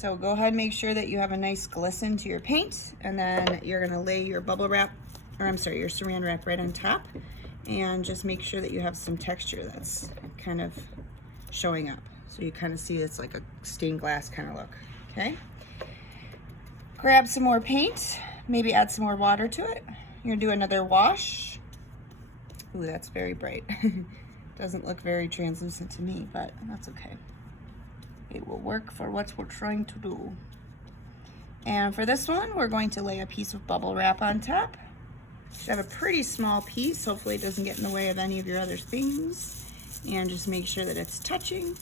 So go ahead and make sure that you have a nice glisten to your paint, and then you're gonna lay your bubble wrap, or I'm sorry, your saran wrap right on top, and just make sure that you have some texture that's kind of showing up. So you kind of see it's like a stained glass kind of look, okay? Grab some more paint, maybe add some more water to it. You're gonna do another wash. Ooh, that's very bright. Doesn't look very translucent to me, but that's okay. It will work for what we're trying to do. And for this one, we're going to lay a piece of bubble wrap on top. You should have a pretty small piece. Hopefully it doesn't get in the way of any of your other things. And just make sure that it's touching.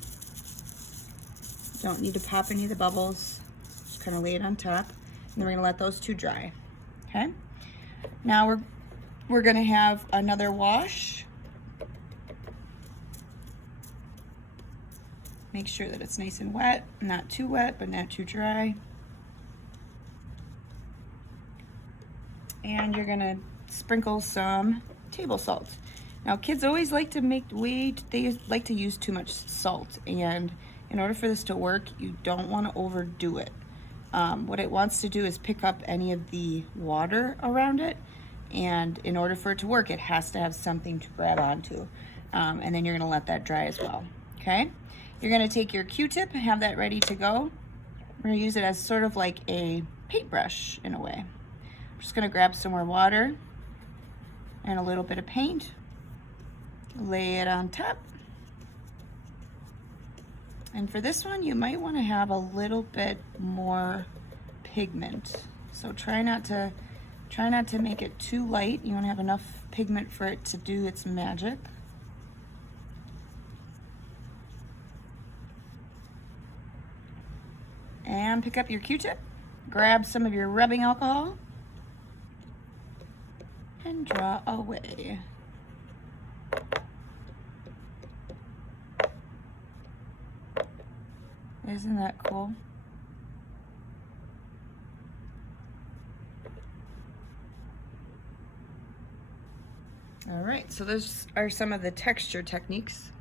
Don't need to pop any of the bubbles. Just kind of lay it on top. And then we're gonna let those two dry, okay? Now we're gonna have another wash. Make sure that it's nice and wet, not too wet, but not too dry. And you're gonna sprinkle some table salt. Now kids always like to they like to use too much salt, and in order for this to work, you don't wanna overdo it. What it wants to do is pick up any of the water around it, and in order for it to work, it has to have something to grab onto. And then you're gonna let that dry as well, okay? You're gonna take your Q-tip and have that ready to go. We're gonna use it as sort of like a paintbrush in a way. I'm just gonna grab some more water and a little bit of paint, lay it on top. And for this one, you might wanna have a little bit more pigment. So try not to make it too light. You wanna have enough pigment for it to do its magic. And pick up your Q-tip, grab some of your rubbing alcohol, and draw away. Isn't that cool? All right, so those are some of the texture techniques